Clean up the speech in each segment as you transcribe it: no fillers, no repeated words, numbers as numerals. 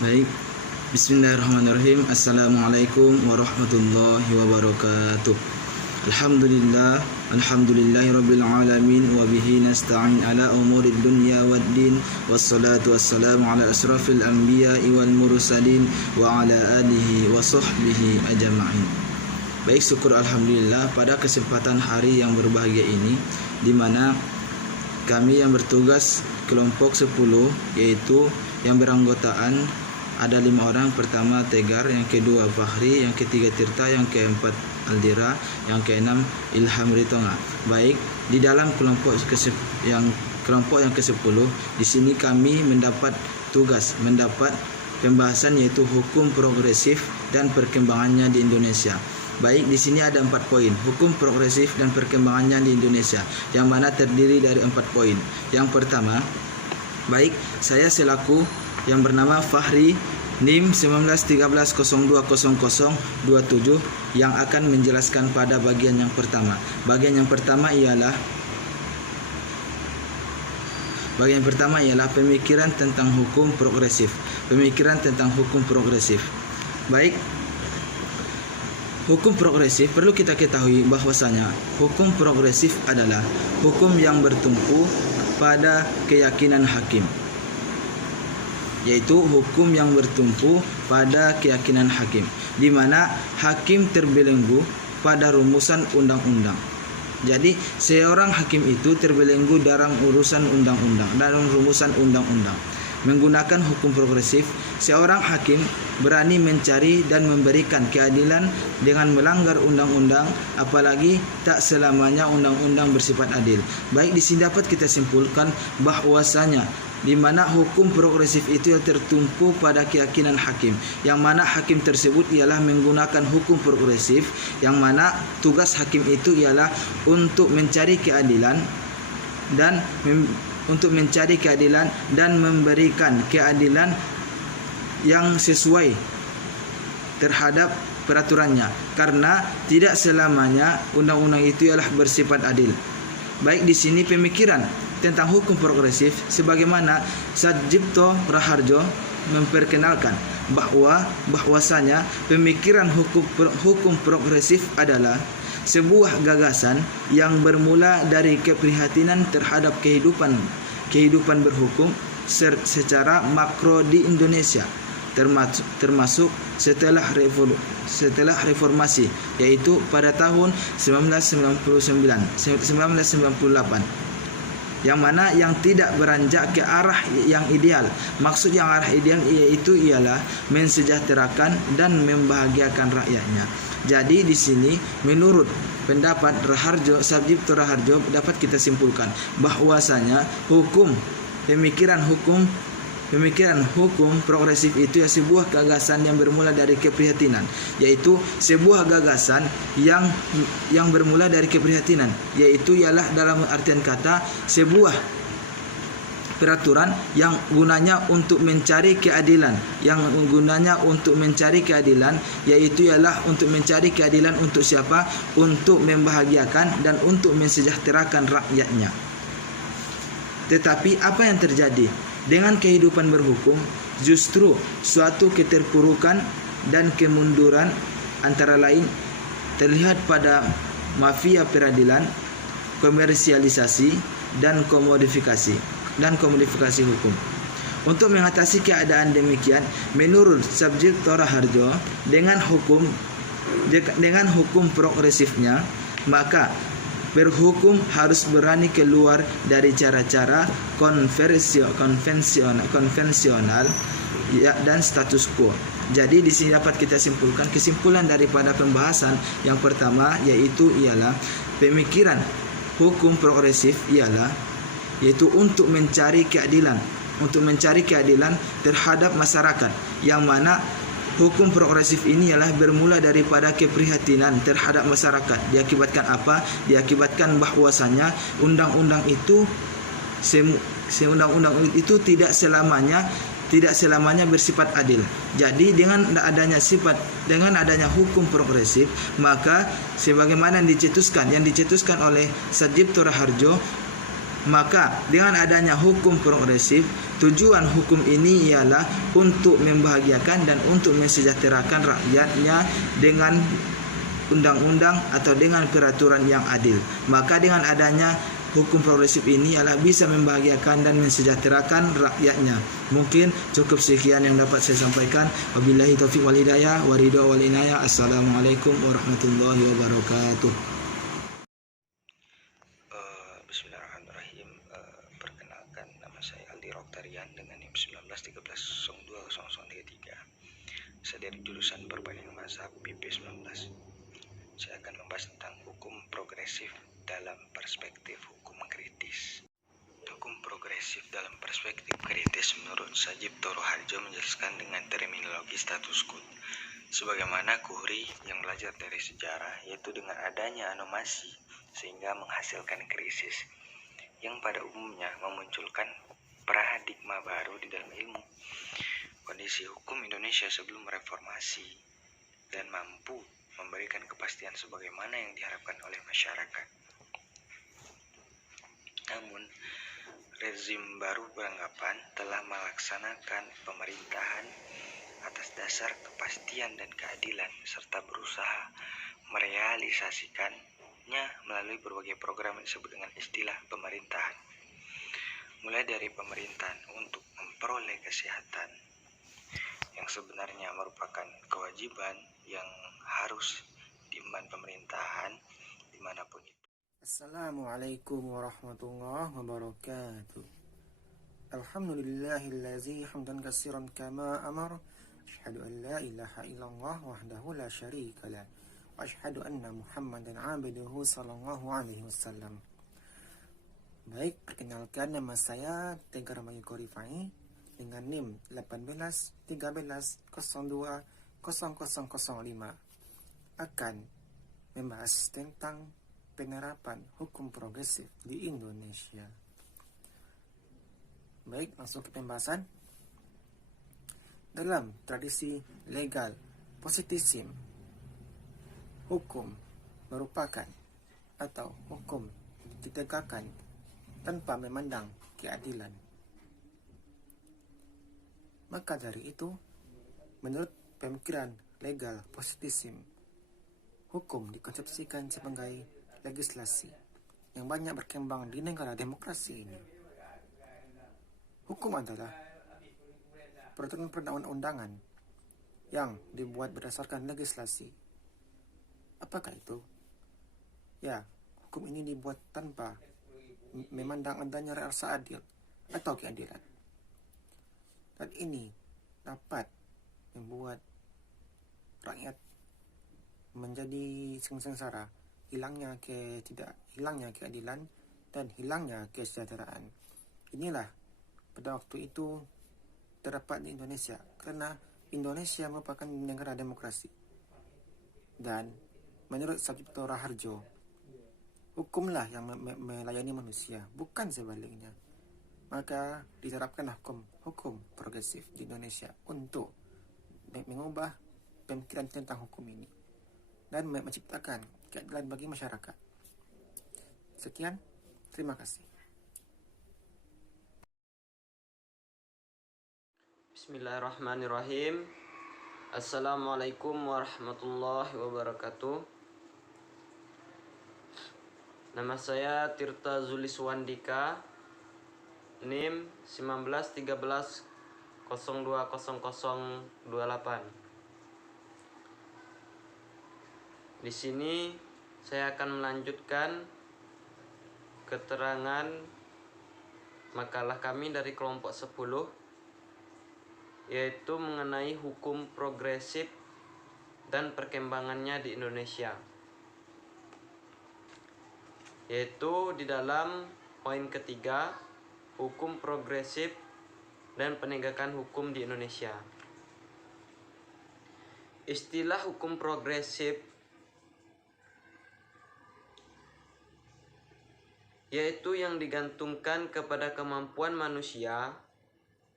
Baik, bismillahirrahmanirrahim. Assalamualaikum warahmatullahi wabarakatuh. Alhamdulillahirabbil alamin wa bihi nasta'in ala umurid dunya waddin, wassalatu wassalamu ala asrafil anbiya'i wal mursalin wa ala alihi wa sahbihi ajma'in. Baik, syukur alhamdulillah pada kesempatan hari yang berbahagia ini, di mana kami yang bertugas kelompok 10, yaitu yang beranggotaan ada 5 orang. Pertama Tegar, yang kedua Fahri, yang ketiga Tirta, yang keempat Aldira, yang keenam Ilham Ritonga. Baik, di dalam kelompok yang ke-10, di sini kami mendapat pembahasan yaitu hukum progresif dan perkembangannya di Indonesia. Baik, di sini ada 4 poin. Hukum progresif dan perkembangannya di Indonesia, yang mana terdiri dari 4 poin. Yang pertama, baik, saya selaku yang bernama Fahri, NIM 1913020027, yang akan menjelaskan pada bagian yang pertama. Bagian yang pertama ialah pemikiran tentang hukum progresif. Baik, hukum progresif perlu kita ketahui bahwasanya hukum progresif adalah hukum yang bertumpu pada keyakinan hakim. Yaitu hukum yang bertumpu pada keyakinan hakim, di mana hakim terbelenggu pada rumusan undang-undang. Jadi seorang hakim itu terbelenggu dalam rumusan undang-undang. Menggunakan hukum progresif, seorang hakim berani mencari dan memberikan keadilan dengan melanggar undang-undang, apalagi tak selamanya undang-undang bersifat adil. Baik, di sini dapat kita simpulkan bahwasanya di mana hukum progresif itu yang tertumpu pada keyakinan hakim, yang mana hakim tersebut ialah menggunakan hukum progresif, yang mana tugas hakim itu ialah untuk mencari keadilan dan memberikan keadilan yang sesuai terhadap peraturannya, karena tidak selamanya undang-undang itu ialah bersifat adil. Baik, di sini pemikiran tentang hukum progresif sebagaimana Sadjipto Raharjo memperkenalkan bahwasanya pemikiran hukum progresif adalah sebuah gagasan yang bermula dari keprihatinan terhadap kehidupan berhukum secara makro di Indonesia, termasuk setelah reformasi, yaitu pada tahun 1998, yang mana yang tidak beranjak ke arah yang ideal. Maksud yang arah ideal ialah mensejahterakan dan membahagiakan rakyatnya. Jadi di sini menurut pendapat Sadjipto Raharjo dapat kita simpulkan bahwasanya pemikiran hukum progresif itu sebuah gagasan yang bermula dari keprihatinan, yaitu sebuah gagasan yang bermula dari keprihatinan, yaitu ialah dalam artian kata sebuah peraturan yang gunanya untuk mencari keadilan, yaitu ialah untuk mencari keadilan untuk siapa? Untuk membahagiakan dan untuk mensejahterakan rakyatnya. Tetapi apa yang terjadi dengan kehidupan berhukum? Justru suatu keterpurukan dan kemunduran, antara lain terlihat pada mafia peradilan, komersialisasi dan komodifikasi hukum. Untuk mengatasi keadaan demikian, menurut Sadjipto Raharjo, dengan hukum progresifnya, maka berhukum harus berani keluar dari cara-cara konvensional dan status quo. Jadi di sini dapat kita simpulkan kesimpulan daripada pembahasan yang pertama, ialah pemikiran hukum progresif yaitu untuk mencari keadilan terhadap masyarakat, yang mana hukum progresif ini ialah bermula daripada keprihatinan terhadap masyarakat. Diakibatkan apa? Diakibatkan bahwasanya undang-undang itu tidak selamanya bersifat adil. Jadi dengan adanya hukum progresif, maka sebagaimana yang dicetuskan oleh Sadjipto Raharjo, Maka dengan adanya hukum progresif, tujuan hukum ini ialah untuk membahagiakan dan untuk mensejahterakan rakyatnya dengan undang-undang atau dengan peraturan yang adil. Maka dengan adanya hukum progresif ini adalah bisa membahagiakan dan mensejahterakan rakyatnya. Mungkin cukup sekian yang dapat saya sampaikan. Wabillahi taufiq wal hidayah wa ridha wal inayah. Assalamualaikum warahmatullahi wabarakatuh. Bismillahirrahmanirrahim. Perkenalkan, nama saya Aldi Roktarian dengan NIM 1913020033. Saya dari jurusan Perbandingan Mazhab BP 19. Saya akan membahas tentang hukum progresif dalam perspektif hukum kritis. Hukum progresif dalam perspektif kritis menurut Sajib Toro Harjo menjelaskan dengan terminologi status quo. Sebagaimana Kuhri yang belajar dari sejarah, yaitu dengan adanya anomasi sehingga menghasilkan krisis yang pada umumnya memunculkan paradigma baru di dalam ilmu. Kondisi hukum Indonesia sebelum reformasi dan mampu memberikan kepastian sebagaimana yang diharapkan oleh masyarakat. Namun, rezim baru beranggapan telah melaksanakan pemerintahan atas dasar kepastian dan keadilan serta berusaha merealisasikannya melalui berbagai program yang disebut dengan istilah pemerintahan. Mulai dari pemerintahan untuk memperoleh kesehatan yang sebenarnya merupakan kewajiban yang harus diemban pemerintahan dimanapun itu. Assalamualaikum warahmatullahi wabarakatuh. Alhamdulillahillazi hamdan katsiran kama amar. Asyhadu an la ilaha illallah wahdahu la syarikalah. Wa asyhadu anna Muhammadan abduhu sallallahu alaihi wasallam. Baik, perkenalkan, nama saya Tegar Mayuko Rifai dengan NIM 1813020005 akan membahas tentang penerapan hukum progresif di Indonesia. Baik, langsung ke pembahasan. Dalam tradisi legal positivisme, hukum merupakan atau hukum ditegakkan tanpa memandang keadilan. Maka dari itu, menurut pemikiran legal positivisme, hukum dikonsepsikan sebagai legislasi yang banyak berkembang di negara demokrasi ini. Hukum adalah peraturan perundang-undangan yang dibuat berdasarkan legislasi. Apakah itu? Ya, hukum ini dibuat tanpa memandang adanya rasa adil atau keadilan. Dan ini dapat membuat rakyat menjadi sengsara, hilangnya keadilan dan hilangnya kesejahteraan. Inilah pada waktu itu terdapat di Indonesia, karena Indonesia merupakan negara demokrasi. Dan menurut Sajib Toro Harjo, hukumlah yang melayani manusia, bukan sebaliknya. Maka diterapkanlah hukum progresif di Indonesia untuk mengubah pemikiran tentang hukum ini dan menciptakan keadilan bagi masyarakat. Sekian, terima kasih. Bismillahirrahmanirrahim. Assalamualaikum warahmatullahi wabarakatuh. Nama saya Tirta Zuliswandika, NIM 1913020028. Di sini saya akan melanjutkan keterangan makalah kami dari kelompok 10, yaitu mengenai hukum progresif dan perkembangannya di Indonesia. Yaitu di dalam poin ketiga, hukum progresif dan penegakan hukum di Indonesia. Istilah hukum progresif yaitu yang digantungkan kepada kemampuan manusia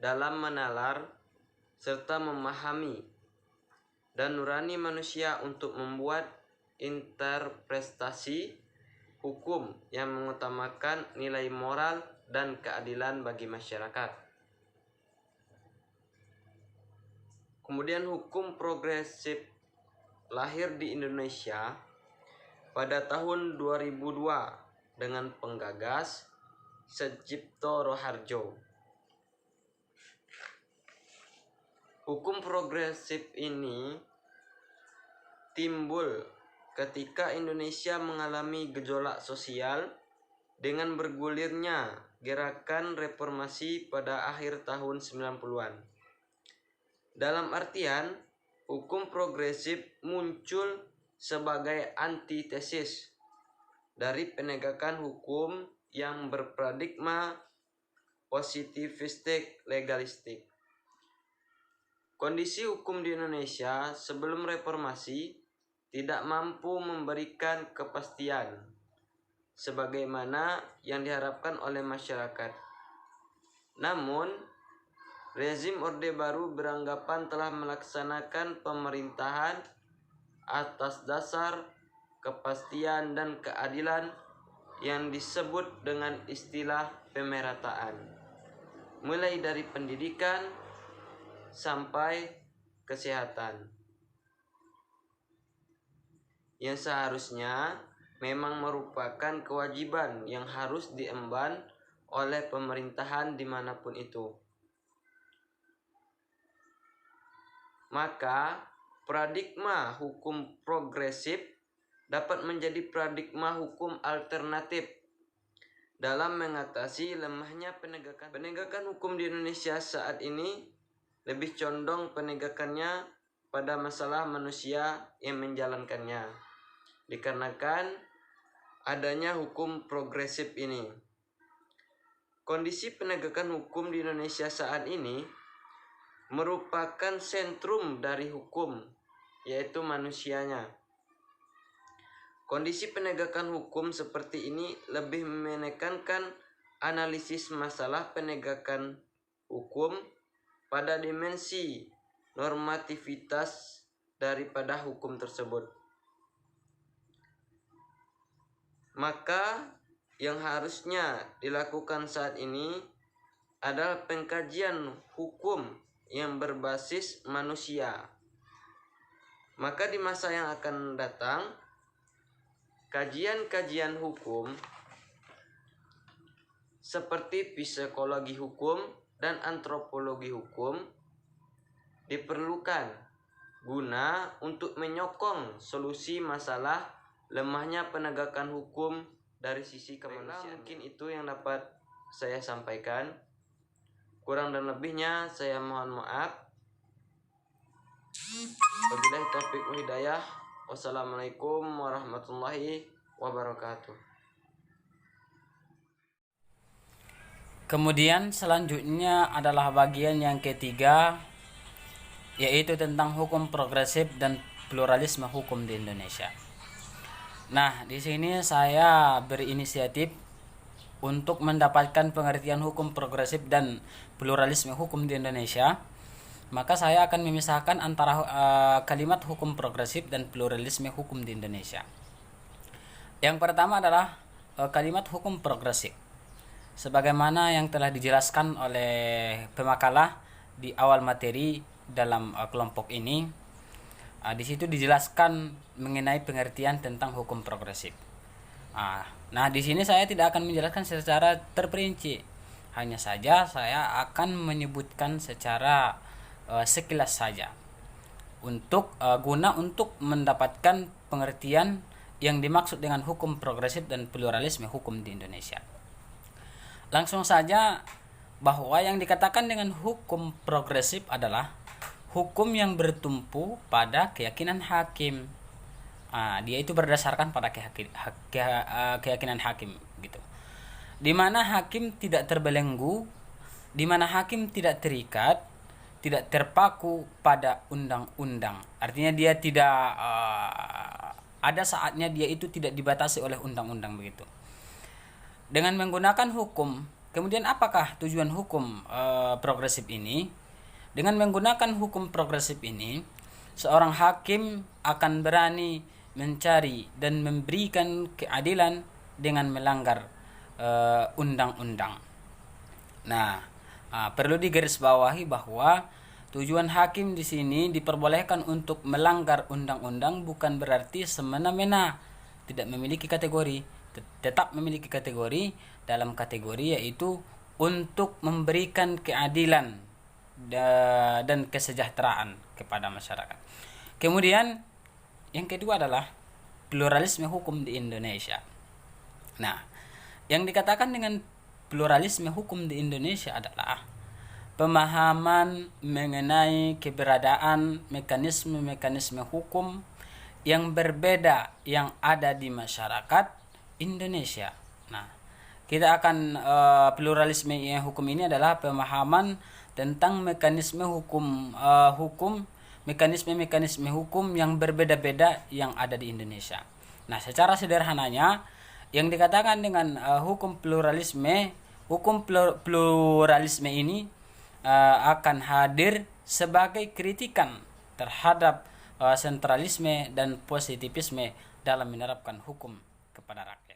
dalam menalar serta memahami dan nurani manusia untuk membuat interpretasi hukum yang mengutamakan nilai moral dan keadilan bagi masyarakat. Kemudian hukum progresif lahir di Indonesia pada tahun 2002 dengan penggagas Sejipto Roharjo. Hukum progresif ini timbul ketika Indonesia mengalami gejolak sosial dengan bergulirnya gerakan reformasi pada akhir tahun 90-an. Dalam artian, hukum progresif muncul sebagai antitesis dari penegakan hukum yang berparadigma positivistik legalistik. Kondisi hukum di Indonesia sebelum reformasi tidak mampu memberikan kepastian sebagaimana yang diharapkan oleh masyarakat. Namun, rezim Orde Baru beranggapan telah melaksanakan pemerintahan atas dasar kepastian dan keadilan yang disebut dengan istilah pemerataan, mulai dari pendidikan sampai kesehatan, yang seharusnya memang merupakan kewajiban yang harus diemban oleh pemerintahan dimanapun itu. Maka paradigma hukum progresif dapat menjadi paradigma hukum alternatif dalam mengatasi lemahnya penegakan hukum di Indonesia saat ini. Lebih condong penegakannya pada masalah manusia yang menjalankannya, dikarenakan adanya hukum progresif ini. Kondisi penegakan hukum di Indonesia saat ini merupakan sentrum dari hukum, yaitu manusianya. Kondisi penegakan hukum seperti ini lebih menekankan analisis masalah penegakan hukum pada dimensi normativitas daripada hukum tersebut. Maka yang harusnya dilakukan saat ini adalah pengkajian hukum yang berbasis manusia. Maka di masa yang akan datang, kajian-kajian hukum seperti psikologi hukum dan antropologi hukum diperlukan guna untuk menyokong solusi masalah lemahnya penegakan hukum dari sisi kemanusiaan. Mungkin itu yang dapat saya sampaikan. Kurang dan lebihnya saya mohon maaf. Wabillahi taufiq wal hidayah. Wassalamualaikum warahmatullahi wabarakatuh. Kemudian selanjutnya adalah bagian yang ketiga, yaitu tentang hukum progresif dan pluralisme hukum di Indonesia. Nah, di sini saya berinisiatif untuk mendapatkan pengertian hukum progresif dan pluralisme hukum di Indonesia. Maka saya akan memisahkan antara kalimat hukum progresif dan pluralisme hukum di Indonesia. Yang pertama adalah kalimat hukum progresif. Sebagaimana yang telah dijelaskan oleh pemakalah di awal materi dalam kelompok ini, di situ dijelaskan mengenai pengertian tentang hukum progresif. Nah, di sini saya tidak akan menjelaskan secara terperinci, hanya saja saya akan menyebutkan secara sekilas saja untuk guna untuk mendapatkan pengertian yang dimaksud dengan hukum progresif dan pluralisme hukum di Indonesia. Langsung saja bahwa yang dikatakan dengan hukum progresif adalah hukum yang bertumpu pada keyakinan hakim. Dia itu berdasarkan pada keyakinan hakim gitu. Di mana hakim tidak terbelenggu, di mana hakim tidak terikat, tidak terpaku pada undang-undang. Artinya dia tidak ada saatnya dia itu tidak dibatasi oleh undang-undang begitu. Dengan menggunakan hukum, kemudian apakah tujuan hukum progresif ini? Dengan menggunakan hukum progresif ini, seorang hakim akan berani mencari dan memberikan keadilan dengan melanggar undang-undang. Nah, perlu digarisbawahi bahwa tujuan hakim di sini diperbolehkan untuk melanggar undang-undang bukan berarti semena-mena tidak memiliki kategori, tetap memiliki kategori. Dalam kategori yaitu untuk memberikan keadilan dan kesejahteraan kepada masyarakat. Kemudian yang kedua adalah pluralisme hukum di Indonesia. Nah, yang dikatakan dengan pluralisme hukum di Indonesia adalah pemahaman mengenai keberadaan mekanisme-mekanisme hukum yang berbeda yang ada di masyarakat Indonesia. Nah, kita akan pluralisme hukum ini adalah pemahaman tentang mekanisme hukum mekanisme-mekanisme hukum yang berbeda-beda yang ada di Indonesia. Nah, secara sederhananya yang dikatakan dengan hukum pluralisme ini akan hadir sebagai kritikan terhadap sentralisme dan positivisme dalam menerapkan hukum kepada rakyat.